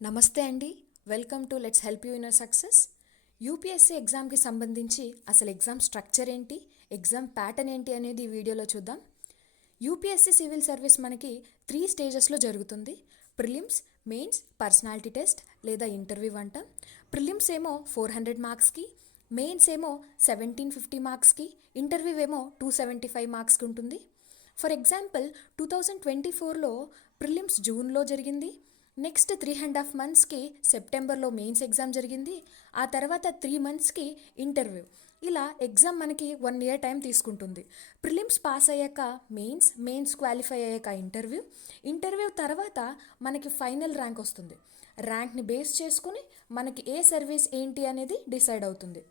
నమస్తే అండి. Welcome to let's help you in your success. UPSC ఎగ్జామ్కి సంబంధించి అసలు ఎగ్జామ్ స్ట్రక్చర్ ఏంటి, ఎగ్జామ్ ప్యాటర్న్ ఏంటి అనేది ఈ వీడియోలో చూద్దాం. యూపీఎస్సీ సివిల్ సర్వీస్ మనకి 3 స్టేజెస్లో జరుగుతుంది. ప్రిలిమ్స్, మెయిన్స్, పర్సనాలిటీ టెస్ట్ లేదా ఇంటర్వ్యూ అంట. ప్రిలిమ్స్ ఏమో 400 మార్క్స్కి, మెయిన్స్ ఏమో 1750 మార్క్స్కి, ఇంటర్వ్యూ ఏమో 275 మార్క్స్కి ఉంటుంది. ఫర్ ఎగ్జాంపుల్ 2024లో ప్రిలిమ్స్ జూన్లో జరిగింది. నెక్స్ట్ 3.5 మంత్స్కి సెప్టెంబర్లో మెయిన్స్ ఎగ్జామ్ జరిగింది. ఆ తర్వాత 3 మంత్స్కి ఇంటర్వ్యూ. ఇలా ఎగ్జామ్ మనకి 1 ఇయర్ టైం తీసుకుంటుంది. ప్రిలిమ్స్ పాస్ అయ్యాక మెయిన్స్ క్వాలిఫై అయ్యాక ఇంటర్వ్యూ తర్వాత మనకి ఫైనల్ ర్యాంక్ వస్తుంది. ర్యాంక్ని బేస్ చేసుకుని మనకి ఏ సర్వీస్ ఏంటి అనేది డిసైడ్ అవుతుంది.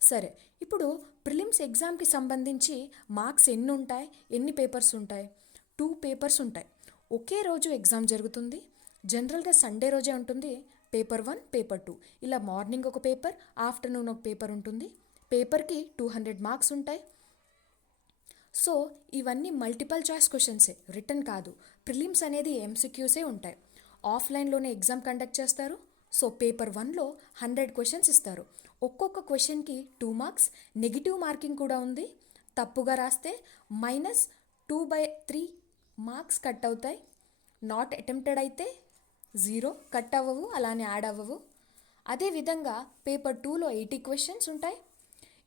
సరే, ఇప్పుడు ప్రిలిమ్స్ ఎగ్జామ్కి సంబంధించి మార్క్స్ ఎన్ని ఉంటాయి, ఎన్ని పేపర్స్ ఉంటాయి? 2 పేపర్స్ ఉంటాయి. ఒకే రోజు ఎగ్జామ్ జరుగుతుంది. జనరల్గా సండే రోజే ఉంటుంది. పేపర్ 1, పేపర్ 2 ఇలా మార్నింగ్ ఒక పేపర్, ఆఫ్టర్నూన్ ఒక పేపర్ ఉంటుంది. పేపర్కి 200 మార్క్స్ ఉంటాయి. సో ఇవన్నీ మల్టిపల్ చాయిస్ క్వశ్చన్సే, రిటర్న్ కాదు. ప్రిలిమ్స్ అనేది ఎంసీక్యూసే ఉంటాయి. ఆఫ్లైన్లోనే ఎగ్జామ్ కండక్ట్ చేస్తారు. సో పేపర్ 1లో 100 క్వశ్చన్స్ ఇస్తారు. ఒక్కొక్క క్వశ్చన్కి 2 మార్క్స్, నెగిటివ్ మార్కింగ్ కూడా ఉంది. తప్పుగా రాస్తే -2/3 మార్క్స్ కట్ అవుతాయి. నాట్ అటెంప్టెడ్ అయితే 0 కట్ అవ్వవు, అలానే యాడ్ అవ్వవు. అదేవిధంగా పేపర్ 2లో 80 క్వశ్చన్స్ ఉంటాయి.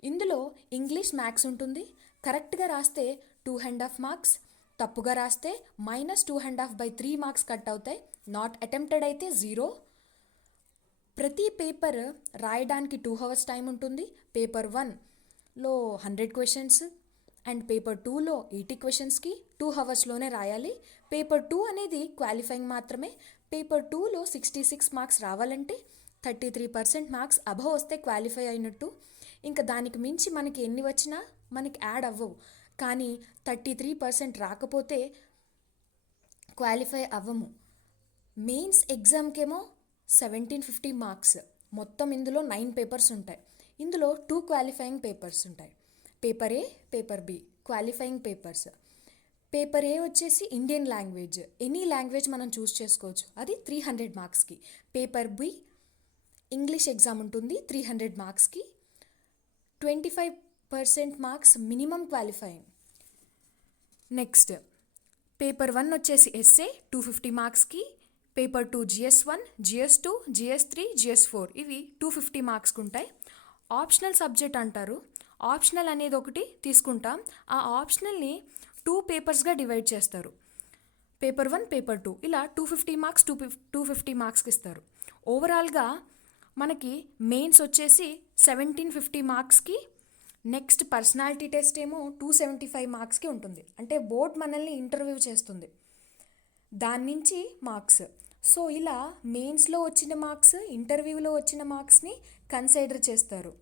ఇందులో ఇంగ్లీష్ మ్యాథ్స్ ఉంటుంది. కరెక్ట్గా రాస్తే 2.5 మార్క్స్, తప్పుగా రాస్తే -2.5/3 మార్క్స్ కట్ అవుతాయి. నాట్ అటెంప్టెడ్ అయితే 0. ప్రతి పేపర్ రాయడానికి 2 అవర్స్ టైం ఉంటుంది. పేపర్ 1లో 100 క్వశ్చన్స్ అండ్ పేపర్ 2లో 80 క్వశ్చన్స్కి 2 అవర్స్లోనే రాయాలి. పేపర్ 2 అనేది క్వాలిఫైయింగ్ మాత్రమే. పేపర్ 2లో 66 మార్క్స్ రావాలంటే 33% మార్క్స్ అబవ్ వస్తే క్వాలిఫై అయినట్టు. ఇంకా దానికి మించి మనకి ఎన్ని వచ్చినా మనకి యాడ్ అవ్వవు. కానీ 33% రాకపోతే క్వాలిఫై అవ్వము. మెయిన్స్ ఎగ్జామ్కేమో 1750 మార్క్స్. మొత్తం ఇందులో 9 పేపర్స్ ఉంటాయి. ఇందులో 2 క్వాలిఫైయింగ్ పేపర్స్ ఉంటాయి. Paper A, paper B qualifying papers. Paper A వచ్చేసి ఇండియన్ లాంగ్వేజ్, ఎనీ లాంగ్వేజ్ మనం చూస్ చేసుకోవచ్చు, అది 300 మార్క్స్కి. పేపర్ బి ఇంగ్లీష్ ఎగ్జామ్ ఉంటుంది 300 మార్క్స్కి. 25% marks minimum qualifying. Next paper 1 వచ్చేసి ఎస్ఏ 250 మార్క్స్కి. Paper 2 GS1, GS2, GS3, GS4 ఇవి 250 మార్క్స్కి ఉంటాయి. ఆప్షనల్ సబ్జెక్ట్ అంటారు. ఆప్షనల్ అనేది ఒకటి తీసుకుంటాం. ఆ ఆప్షనల్ని 2 పేపర్స్గా డివైడ్ చేస్తారు. పేపర్ 1, పేపర్ 2 ఇలా 250 మార్క్స్ 250 మార్క్స్కి ఇస్తారు. ఓవరాల్గా మనకి మెయిన్స్ వచ్చేసి 1750 మార్క్స్కి. నెక్స్ట్ పర్సనాలిటీ టెస్ట్ ఏమో 275 మార్క్స్కి ఉంటుంది. అంటే బోర్డ్ మనల్ని ఇంటర్వ్యూ చేస్తుంది, దాని నుంచి మార్క్స్. సో ఇలా మెయిన్స్లో వచ్చిన మార్క్స్, ఇంటర్వ్యూలో వచ్చిన మార్క్స్ని కన్సిడర్ చేస్తారు.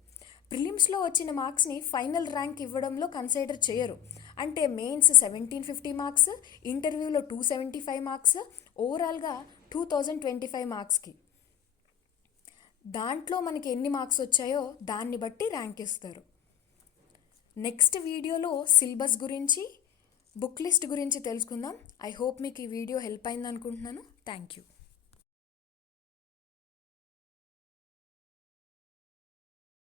ప్రిలిమ్స్లో వచ్చిన మార్క్స్ని ఫైనల్ ర్యాంక్ ఇవ్వడంలో కన్సిడర్ చేయరు. అంటే మెయిన్స్ 1750 మార్క్స్, ఇంటర్వ్యూలో 275 మార్క్స్, ఓవరాల్గా 2025 మార్క్స్కి. దాంట్లో మనకి ఎన్ని మార్క్స్ వచ్చాయో దాన్ని బట్టి ర్యాంక్ ఇస్తారు. నెక్స్ట్ వీడియోలో సిలబస్ గురించి, బుక్ లిస్ట్ గురించి తెలుసుకుందాం. ఐ హోప్ మీకు ఈ వీడియో హెల్ప్ అయింది అనుకుంటున్నాను. Thank you.